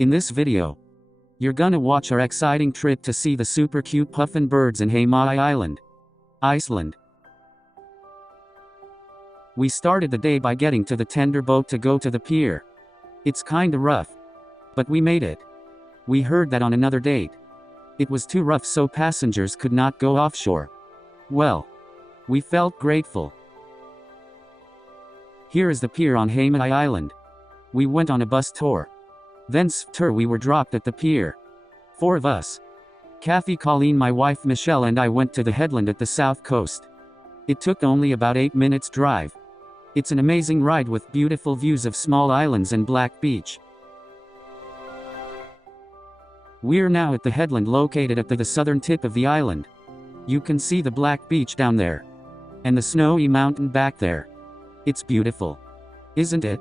In this video, you're gonna watch our exciting trip to see the super cute puffin birds in Heimaey Island, Iceland. We started the day by getting to the tender boat to go to the pier. It's kinda rough, but we made it. We heard that on another date, it was too rough so passengers could not go offshore. Well, we felt grateful. Here is the pier on Heimaey Island. We went on a bus tour. Thence we were dropped at the pier. 4 of us. Kathy, Colleen, my wife Michelle and I went to the headland at the south coast. It took only about 8 minutes drive. It's an amazing ride with beautiful views of small islands and black beach. We're now at the headland located at the southern tip of the island. You can see the black beach down there. And the snowy mountain back there. It's beautiful. Isn't it?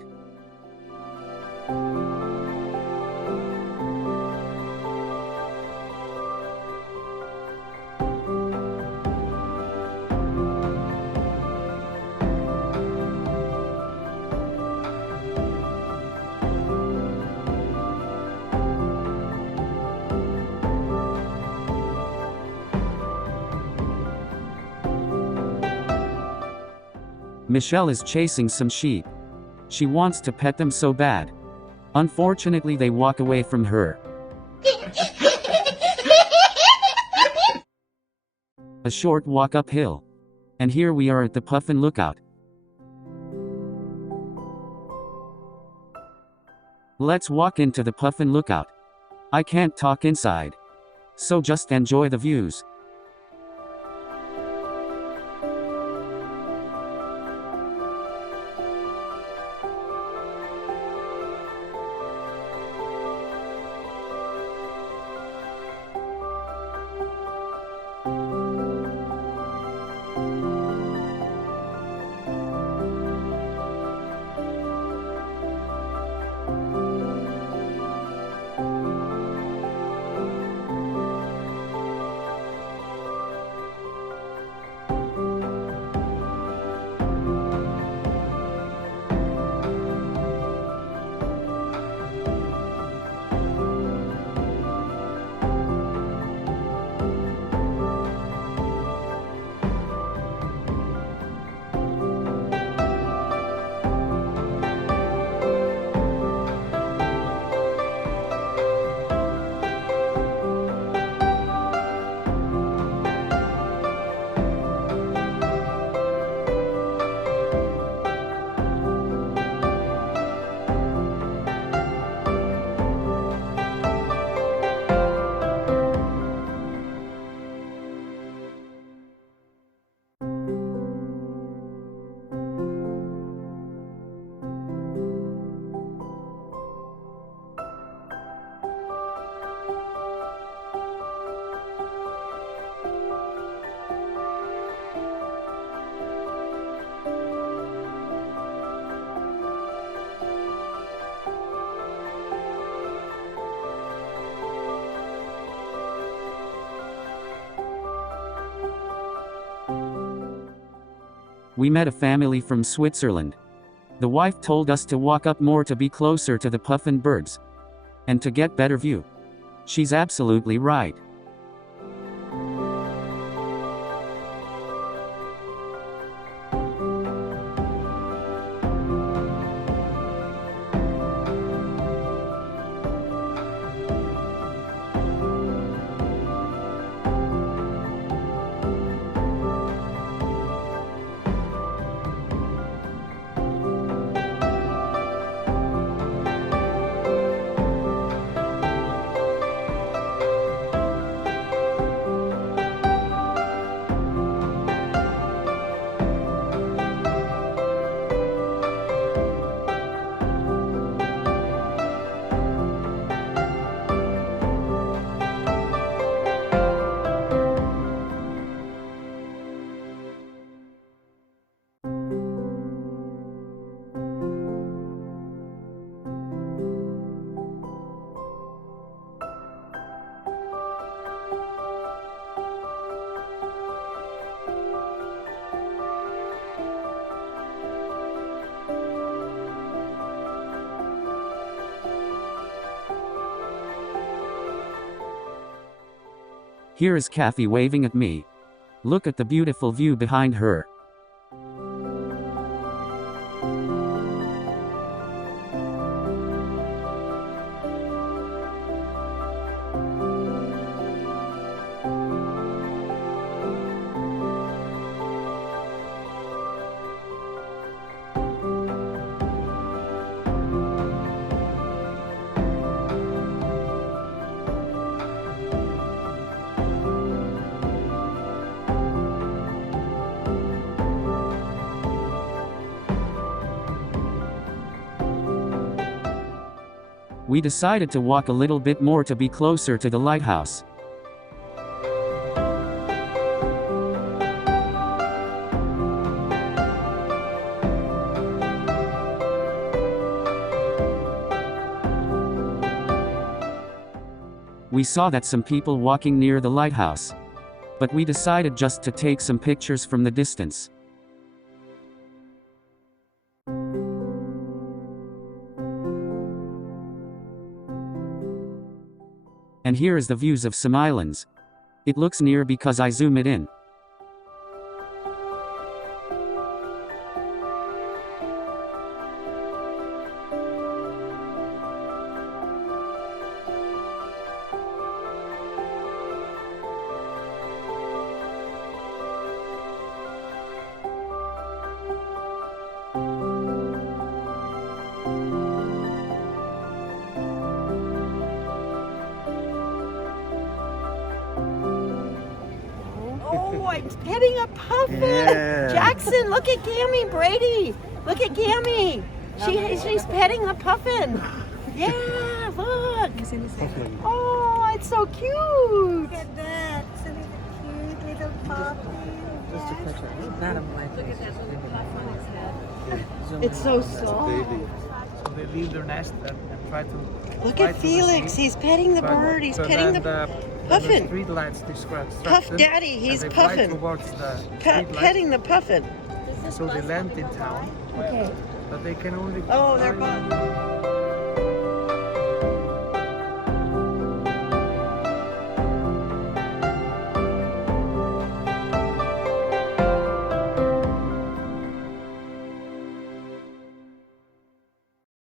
Michelle is chasing some sheep. She wants to pet them so bad. Unfortunately, they walk away from her. A short walk uphill. And here we are at the puffin lookout. Let's walk into the puffin lookout. I can't talk inside. So just enjoy the views. We met a family from Switzerland. The wife told us to walk up more to be closer to the puffin birds. And to get better view. She's absolutely right. Here is Kathy waving at me. Look at the beautiful view behind her. We decided to walk a little bit more to be closer to the lighthouse. We saw that some people walking near the lighthouse, but we decided just to take some pictures from the distance. And here is the views of some islands. It looks near because I zoom it in. Oh, I'm petting a puffin. Yeah. Jackson, look at Gammy. Brady, look at Gammy. She's petting a puffin. Yeah, look. Oh, it's so cute. Look at that. So cute little puppy. Just a picture. Not of my face. It's so Baby. soft. So they leave their nest and try to. Look fly at to the Felix. sea. He's petting the bird. He's petting the puffin. The street lights Puff Daddy. He's and they fly puffin. towards the street lights. Petting the puffin. So they land in town, Okay. but they can only. Oh, they're both.